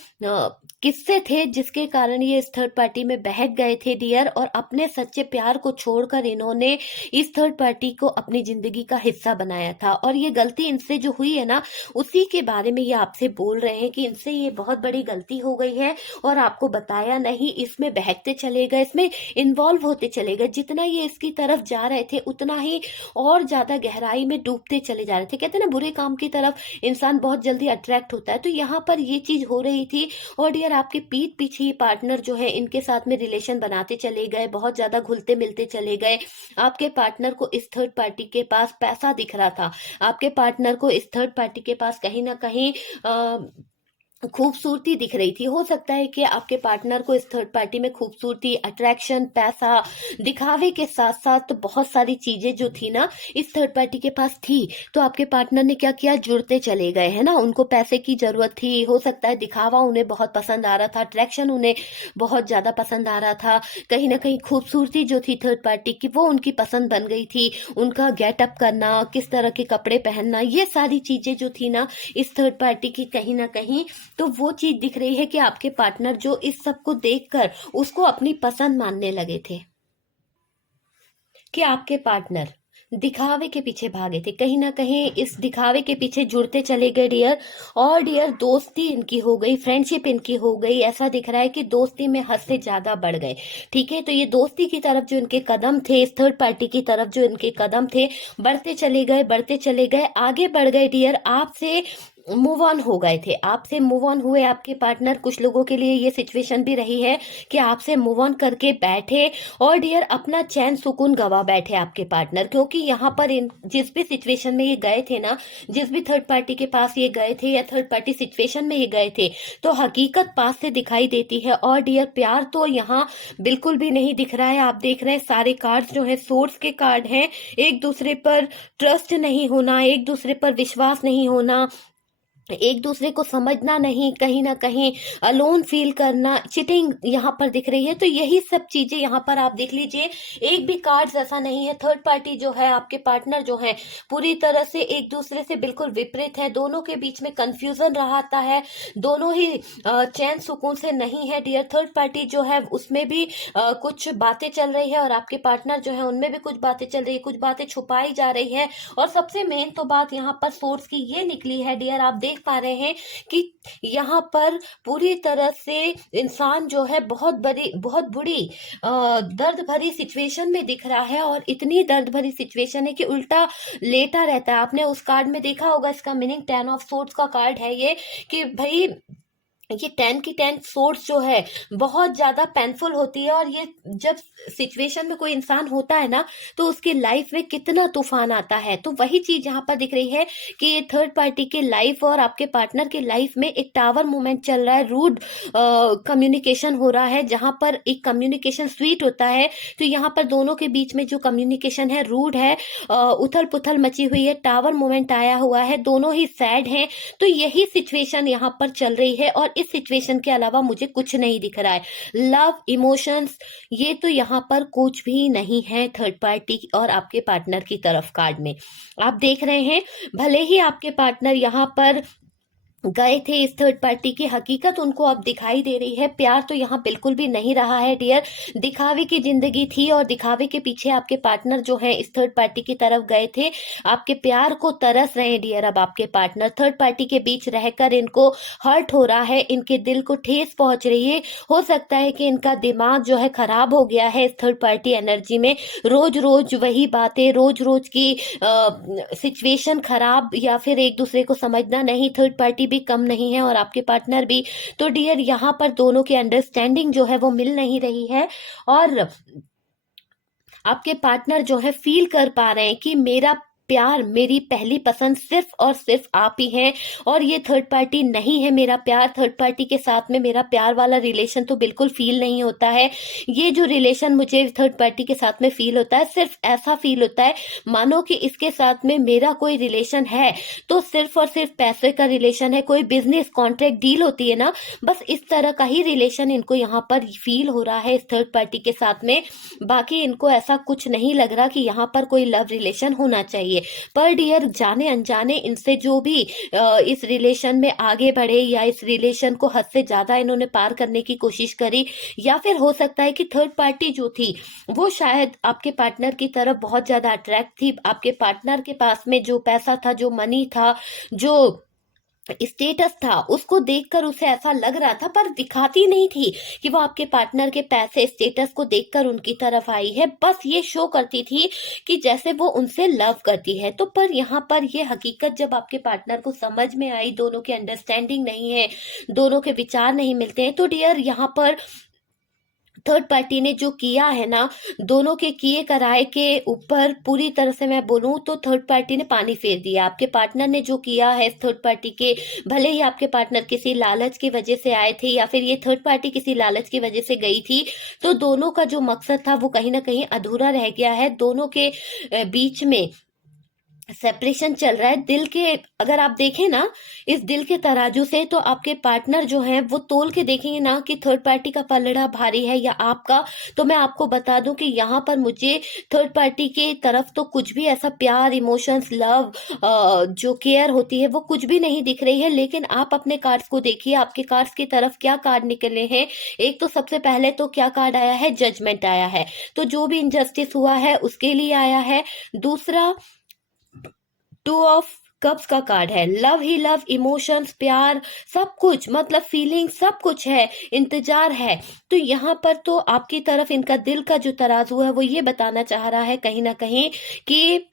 किस्से थे जिसके कारण ये इस थर्ड पार्टी में बहक गए थे डियर, और अपने सच्चे प्यार को छोड़कर इन्होंने इस थर्ड पार्टी को अपनी जिंदगी का हिस्सा बनाया था। और ये गलती इनसे जो हुई है ना, उसी के बारे में ये आपसे बोल रहे हैं कि इनसे ये बहुत बड़ी गलती हो गई है और आपको बताया नहीं, इसमें बहकते चले गए, इसमें इन्वॉल्व होते चले गए। जितना ये इसकी तरफ जा रहे थे उतना ही और ज्यादा गहराई में डूबते चले जा रहे थे। कहते हैं ना बुरे काम की तरफ इंसान बहुत जल्दी अट्रैक्ट होता है, तो यहाँ पर ये चीज हो रही थी। और डियर आपके पीठ पीछे ही पार्टनर जो है इनके साथ में रिलेशन बनाते चले गए, बहुत ज्यादा घुलते मिलते चले गए। आपके पार्टनर को इस थर्ड पार्टी के पास पैसा दिख रहा था, आपके पार्टनर को इस थर्ड पार्टी के पास कहीं ना कहीं खूबसूरती दिख रही थी। हो सकता है कि आपके पार्टनर को इस थर्ड पार्टी में खूबसूरती, अट्रैक्शन, पैसा, दिखावे के साथ साथ तो बहुत सारी चीजें जो थी ना इस थर्ड पार्टी के पास थी। तो आपके पार्टनर ने क्या किया, जुड़ते चले गए, है ना। उनको पैसे की जरूरत थी, हो सकता है दिखावा उन्हें बहुत पसंद आ रहा था, अट्रैक्शन उन्हें बहुत ज्यादा पसंद आ रहा था, कहीं ना कहीं खूबसूरती जो थी थर्ड पार्टी की वो उनकी पसंद बन गई थी। उनका गेटअप करना, किस तरह के कपड़े पहनना, ये सारी चीजें जो थी ना इस थर्ड पार्टी की कहीं ना कहीं, तो वो चीज दिख रही है कि आपके पार्टनर जो इस सब को देखकर उसको अपनी पसंद मानने लगे थे, कि आपके पार्टनर दिखावे के पीछे भागे थे, कहीं ना कहीं इस दिखावे के पीछे जुड़ते चले गए डियर। और डियर दोस्ती इनकी हो गई, फ्रेंडशिप इनकी हो गई, ऐसा दिख रहा है कि दोस्ती में हद से ज्यादा बढ़ गए। ठीक है, तो ये दोस्ती की तरफ जो इनके कदम थे, इस थर्ड पार्टी की तरफ जो इनके कदम थे, बढ़ते चले गए, बढ़ते चले गए, आगे बढ़ गए डियर। आपसे मूव ऑन हो गए थे, आपसे मूव ऑन हुए आपके पार्टनर। कुछ लोगों के लिए ये सिचुएशन भी रही है कि आपसे मूव ऑन करके बैठे और डियर अपना चैन सुकून गवा बैठे आपके पार्टनर, क्योंकि यहाँ पर जिस भी सिचुएशन में ये गए थे ना, जिस भी थर्ड पार्टी के पास ये गए थे या थर्ड पार्टी सिचुएशन में ये गए थे, तो हकीकत पास से दिखाई देती है। और डियर प्यार तो यहाँ बिल्कुल भी नहीं दिख रहा है। आप देख रहे हैं सारे कार्ड्स जो है सोर्स के कार्ड हैं, एक दूसरे पर ट्रस्ट नहीं होना, एक दूसरे पर विश्वास नहीं होना, एक दूसरे को समझना नहीं, कहीं ना कहीं अलोन फील करना, चिटिंग यहाँ पर दिख रही है। तो यही सब चीजें यहाँ पर आप देख लीजिए, एक भी कार्ड्स ऐसा नहीं है। थर्ड पार्टी जो है, आपके पार्टनर जो है, पूरी तरह से एक दूसरे से बिल्कुल विपरीत है, दोनों के बीच में कंफ्यूजन रहता है, दोनों ही चैन सुकून से नहीं है डियर। थर्ड पार्टी जो है उसमें भी कुछ बातें चल रही है और आपके पार्टनर जो है उनमें भी कुछ बातें चल रही है, कुछ बातें छुपाई जा रही है। और सबसे मेन तो बात यहाँ पर सोर्स की ये निकली है डियर, आप देख पा रहे हैं कि यहाँ पर पूरी तरह से इंसान जो है बहुत बुरी दर्द भरी सिचुएशन में दिख रहा है। और इतनी दर्द भरी सिचुएशन है कि उल्टा लेटा रहता है। आपने उस कार्ड में देखा होगा, इसका मीनिंग 10 ऑफ सोर्ड्स का कार्ड है ये, कि भाई ये 10 की 10 सोर्स जो है बहुत ज्यादा पेनफुल होती है। और ये जब सिचुएशन में कोई इंसान होता है ना, तो उसकी लाइफ में कितना तूफान आता है। तो वही चीज यहाँ पर दिख रही है कि ये थर्ड पार्टी के लाइफ और आपके पार्टनर के लाइफ में एक टावर मूवमेंट चल रहा है, रूड कम्युनिकेशन हो रहा है। जहां पर एक कम्युनिकेशन स्वीट होता है, तो यहाँ पर दोनों के बीच में जो कम्युनिकेशन है रूड है, उथल पुथल मची हुई है, टावर मूवमेंट आया हुआ है, दोनों ही सैड हैं। तो यही सिचुएशन यहाँ पर चल रही है और इस सिचुएशन के अलावा मुझे कुछ नहीं दिख रहा है। लव, इमोशंस, ये तो यहाँ पर कुछ भी नहीं है थर्ड पार्टी और आपके पार्टनर की तरफ कार्ड में। आप देख रहे हैं, भले ही आपके पार्टनर यहाँ पर गए थे इस थर्ड पार्टी की हकीकत उनको अब दिखाई दे रही है। प्यार तो यहाँ बिल्कुल भी नहीं रहा है डियर, दिखावे की जिंदगी थी और दिखावे के पीछे आपके पार्टनर जो है इस थर्ड पार्टी की तरफ गए थे। आपके प्यार को तरस रहे हैं डियर अब आपके पार्टनर। थर्ड पार्टी के बीच रहकर इनको हर्ट हो रहा है, इनके दिल को ठेस पहुंच रही है। हो सकता है कि इनका दिमाग जो है खराब हो गया है इस थर्ड पार्टी एनर्जी में। रोज रोज वही बातें, रोज रोज की सिचुएशन खराब, या फिर एक दूसरे को समझना नहीं। थर्ड पार्टी भी कम नहीं है और आपके पार्टनर भी। तो डियर यहाँ पर दोनों की अंडरस्टैंडिंग जो है वो मिल नहीं रही है और आपके पार्टनर जो है फील कर पा रहे हैं कि मेरा प्यार, मेरी पहली पसंद सिर्फ और सिर्फ आप ही हैं और ये थर्ड पार्टी नहीं है मेरा प्यार। थर्ड पार्टी के साथ में मेरा प्यार वाला रिलेशन तो बिल्कुल फील नहीं होता है। ये जो रिलेशन मुझे थर्ड पार्टी के साथ में फील होता है, सिर्फ ऐसा फील होता है मानो कि इसके साथ में मेरा कोई रिलेशन है तो सिर्फ और सिर्फ पैसे का रिलेशन है, कोई बिजनेस कॉन्ट्रैक्ट डील होती है ना, बस इस तरह का ही रिलेशन इनको यहाँ पर फील हो रहा है इस थर्ड पार्टी के साथ में। बाकी इनको ऐसा कुछ नहीं लग रहा कि यहाँ पर कोई लव रिलेशन होना चाहिए। पर डियर, जाने अनजाने इनसे जो भी इस रिलेशन में आगे बढ़े या इस रिलेशन को हद से ज्यादा इन्होंने पार करने की कोशिश करी, या फिर हो सकता है कि थर्ड पार्टी जो थी वो शायद आपके पार्टनर की तरफ बहुत ज्यादा अट्रैक्ट थी। आपके पार्टनर के पास में जो पैसा था, जो मनी था, जो स्टेटस था, उसको देखकर उसे ऐसा लग रहा था, पर दिखाती नहीं थी कि वो आपके पार्टनर के पैसे, स्टेटस को देखकर उनकी तरफ आई है। बस ये शो करती थी कि जैसे वो उनसे लव करती है। तो पर यहाँ पर ये हकीकत जब आपके पार्टनर को समझ में आई, दोनों की अंडरस्टैंडिंग नहीं है, दोनों के विचार नहीं मिलते हैं, तो डियर यहाँ पर थर्ड पार्टी ने जो किया है ना, दोनों के किए कराए के ऊपर पूरी तरह से मैं बोलूं तो थर्ड पार्टी ने पानी फेर दिया। आपके पार्टनर ने जो किया है थर्ड पार्टी के, भले ही आपके पार्टनर किसी लालच की वजह से आए थे या फिर ये थर्ड पार्टी किसी लालच की वजह से गई थी, तो दोनों का जो मकसद था वो कहीं ना कहीं अधूरा रह गया है। दोनों के बीच में सेपरेशन चल रहा है दिल के। अगर आप देखें ना इस दिल के तराजू से, तो आपके पार्टनर जो है वो तोल के देखेंगे ना कि थर्ड पार्टी का पलड़ा भारी है या आपका, तो मैं आपको बता दूं कि यहाँ पर मुझे थर्ड पार्टी के तरफ तो कुछ भी ऐसा प्यार, इमोशंस, लव, जो केयर होती है वो कुछ भी नहीं दिख रही है। लेकिन आप अपने कार्ड्स को देखिए, आपके कार्ड्स की तरफ क्या कार्ड निकले हैं। एक तो सबसे पहले तो क्या कार्ड आया है, जजमेंट आया है, तो जो भी इनजस्टिस हुआ है उसके लिए आया है। दूसरा टू ऑफ कप्स का कार्ड है, लव ही लव, इमोशंस, प्यार, सब कुछ, मतलब फीलिंग, सब कुछ है, इंतजार है। तो यहाँ पर तो आपकी तरफ इनका दिल का जो तराजू है वो ये बताना चाह रहा है कहीं ना कहीं कि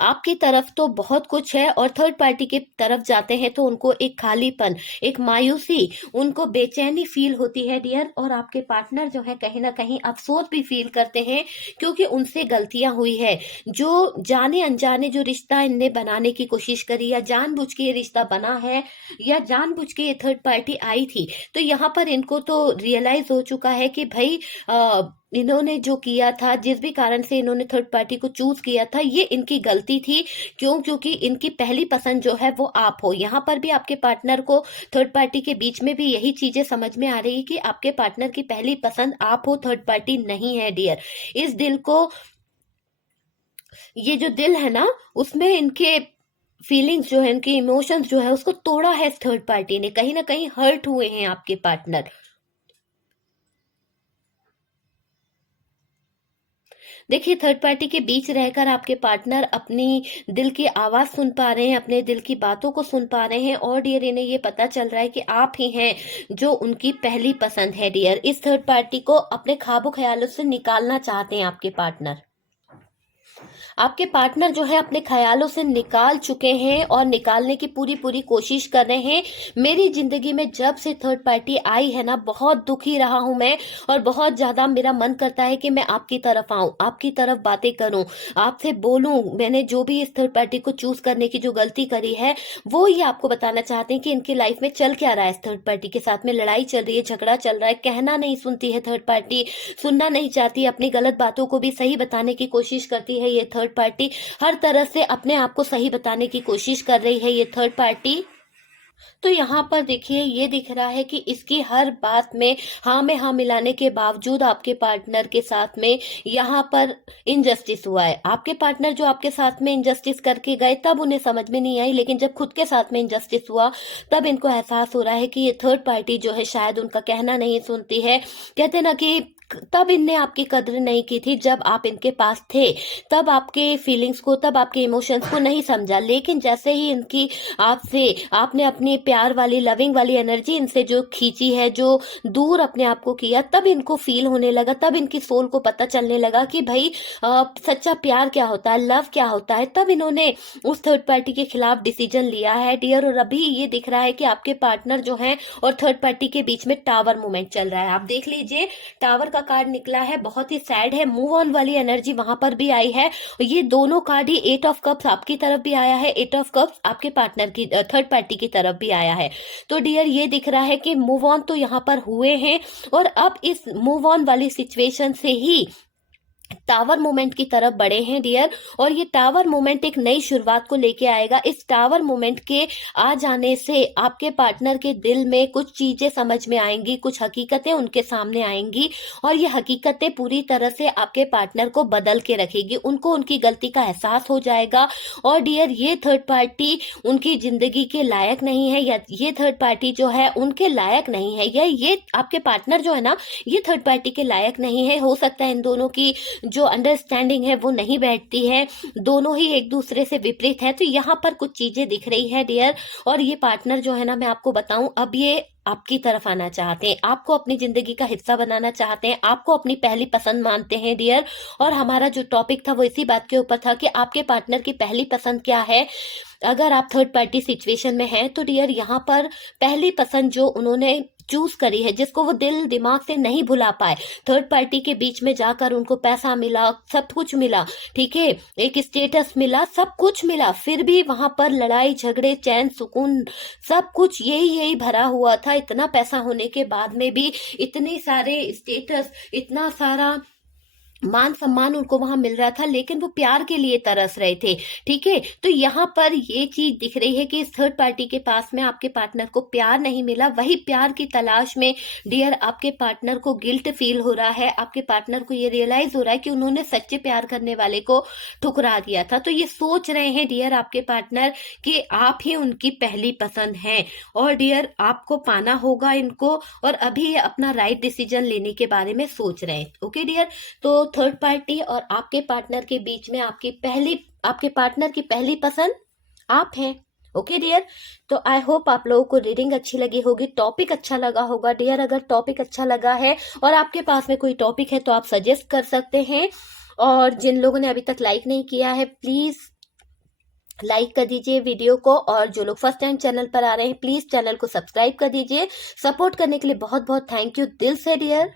आपकी तरफ तो बहुत कुछ है और थर्ड पार्टी की तरफ जाते हैं तो उनको एक खालीपन, एक मायूसी, उनको बेचैनी फील होती है डियर। और आपके पार्टनर जो है कहीं ना कहीं अफसोस भी फील करते हैं क्योंकि उनसे गलतियां हुई है। जो जाने अनजाने जो रिश्ता इनने बनाने की कोशिश करी, या जानबूझ के ये रिश्ता बना है या जानबूझ के ये थर्ड पार्टी आई थी, तो यहाँ पर इनको तो रियलाइज हो चुका है कि भाई इन्होंने जो किया था, जिस भी कारण से इन्होंने थर्ड पार्टी को चूज किया था, ये इनकी गलती थी। क्यों? क्योंकि इनकी पहली पसंद जो है वो आप हो। यहाँ पर भी आपके पार्टनर को थर्ड पार्टी के बीच में भी यही चीजें समझ में आ रही है कि आपके पार्टनर की पहली पसंद आप हो, थर्ड पार्टी नहीं है डियर। इस दिल को, ये जो दिल है ना, उसमें इनके फीलिंग्स जो है, इनके इमोशंस जो है उसको तोड़ा है थर्ड पार्टी ने, कहीं ना कहीं हर्ट हुए हैं आपके पार्टनर। देखिए, थर्ड पार्टी के बीच रहकर आपके पार्टनर अपनी दिल की आवाज सुन पा रहे हैं, अपने दिल की बातों को सुन पा रहे हैं और डियर इन्हें ये पता चल रहा है कि आप ही हैं जो उनकी पहली पसंद है डियर। इस थर्ड पार्टी को अपने ख्वाबों ख्यालों से निकालना चाहते हैं आपके पार्टनर। आपके पार्टनर जो है अपने ख्यालों से निकाल चुके हैं और निकालने की पूरी पूरी कोशिश कर रहे हैं। मेरी जिंदगी में जब से थर्ड पार्टी आई है ना, बहुत दुखी रहा हूं मैं और बहुत ज्यादा मेरा मन करता है कि मैं आपकी तरफ आऊं, आपकी तरफ बातें करूं, आपसे बोलूं। मैंने जो भी इस थर्ड पार्टी को चूज करने की जो गलती करी है वो ये आपको बताना चाहते हैं कि इनकी लाइफ में चल क्या रहा है। इस थर्ड पार्टी के साथ में लड़ाई चल रही है, झगड़ा चल रहा है, कहना नहीं सुनती है थर्ड पार्टी, सुनना नहीं चाहती, अपनी गलत बातों को भी सही बताने की कोशिश करती है ये थर्ड पार्टी, हर तरह से अपने आप को सही बताने की कोशिश कर रही है ये थर्ड पार्टी। तो यहाँ पर देखिए ये दिख रहा है कि इसकी हर बात में हाँ मिलाने के बावजूद आपके पार्टनर के साथ में यहाँ पर इनजस्टिस हुआ है। आपके पार्टनर जो आपके साथ में इनजस्टिस करके गए तब उन्हें समझ में नहीं आई, लेकिन जब खुद के साथ में इनजस्टिस हुआ तब इनको एहसास हो रहा है कि ये थर्ड पार्टी जो है शायद उनका कहना नहीं सुनती है। कहते ना कि तब इनने आपकी कद्र नहीं की थी जब आप इनके पास थे, तब आपके फीलिंग्स को, तब आपके इमोशंस को नहीं समझा। लेकिन जैसे ही इनकी आपसे आपने अपनी प्यार वाली लविंग वाली एनर्जी इनसे जो खींची है, जो दूर अपने आप को किया, तब इनको फील होने लगा, तब इनकी सोल को पता चलने लगा कि भाई सच्चा प्यार क्या होता है, लव क्या होता है। तब इन्होंने उस थर्ड पार्टी के खिलाफ डिसीजन लिया है डियर। और अभी ये दिख रहा है कि आपके पार्टनर जो हैं और थर्ड पार्टी के बीच में टावर मूवमेंट चल रहा है। आप देख लीजिए टावर का कार्ड निकला है, बहुत ही सैड है। मूव ऑन वाली एनर्जी वहां पर भी आई है। ये दोनों कार्ड ही 8 ऑफ कप्स आपकी तरफ भी आया है, 8 ऑफ कप्स आपके पार्टनर की थर्ड पार्टी की तरफ भी आया है। तो डियर ये दिख रहा है कि मूव ऑन तो यहाँ पर हुए हैं और अब इस मूव ऑन वाली सिचुएशन से ही टावर मोमेंट की तरफ बढ़े हैं डियर। और ये टावर मोमेंट एक नई शुरुआत को लेके आएगा। इस टावर मोमेंट के आ जाने से आपके पार्टनर के दिल में कुछ चीजें समझ में आएंगी, कुछ हकीकतें उनके सामने आएंगी और ये हकीकतें पूरी तरह से आपके पार्टनर को बदल के रखेगी। उनको उनकी गलती का एहसास हो जाएगा और डियर ये थर्ड पार्टी उनकी जिंदगी के लायक नहीं है, या ये थर्ड पार्टी जो है उनके लायक नहीं है, या ये आपके पार्टनर जो है ना ये थर्ड पार्टी के लायक नहीं है। हो सकता है इन दोनों की जो अंडरस्टैंडिंग है वो नहीं बैठती है, दोनों ही एक दूसरे से विपरीत है। तो यहाँ पर कुछ चीजें दिख रही है डियर। और ये पार्टनर जो है ना, मैं आपको बताऊं, अब ये आपकी तरफ आना चाहते हैं, आपको अपनी जिंदगी का हिस्सा बनाना चाहते हैं, आपको अपनी पहली पसंद मानते हैं डियर। और हमारा जो टॉपिक था वो इसी बात के ऊपर था कि आपके पार्टनर की पहली पसंद क्या है। अगर आप थर्ड पार्टी सिचुएशन में हैं तो डियर यहाँ पर पहली पसंद जो उन्होंने चूज करी है, जिसको वो दिल दिमाग से नहीं भुला पाए, थर्ड पार्टी के बीच में जाकर उनको पैसा मिला, सब कुछ मिला, ठीक है, एक स्टेटस मिला, सब कुछ मिला, फिर भी वहां पर लड़ाई झगड़े, चैन सुकून सब कुछ यही भरा हुआ था। इतना पैसा होने के बाद में भी, इतने सारे स्टेटस, इतना सारा मान सम्मान उनको वहां मिल रहा था, लेकिन वो प्यार के लिए तरस रहे थे, ठीक है। तो यहाँ पर ये चीज दिख रही है कि इस थर्ड पार्टी के पास में आपके पार्टनर को प्यार नहीं मिला। वही प्यार की तलाश में डियर आपके पार्टनर को गिल्ट फील हो रहा है, आपके पार्टनर को ये रियलाइज हो रहा है कि उन्होंने सच्चे प्यार करने वाले को ठुकरा दिया था। तो ये सोच रहे हैं डियर आपके पार्टनर कि आप ही उनकी पहली पसंद हैं और डियर आपको पाना होगा इनको, और अभी ये अपना राइट डिसीजन लेने के बारे में सोच रहे हैं। ओके डियर, तो थर्ड पार्टी और आपके पार्टनर के बीच में आपके पार्टनर की पहली पसंद आप हैं। ओके डियर, तो आई होप आप लोगों को रीडिंग अच्छी लगी होगी, टॉपिक अच्छा लगा होगा डियर। अगर टॉपिक अच्छा लगा है और आपके पास में कोई टॉपिक है तो आप सजेस्ट कर सकते हैं। और जिन लोगों ने अभी तक लाइक नहीं किया है प्लीज लाइक कर दीजिए वीडियो को, और जो लोग फर्स्ट टाइम चैनल पर आ रहे हैं प्लीज चैनल को सब्सक्राइब कर दीजिए। सपोर्ट करने के लिए बहुत बहुत थैंक यू दिल से डियर।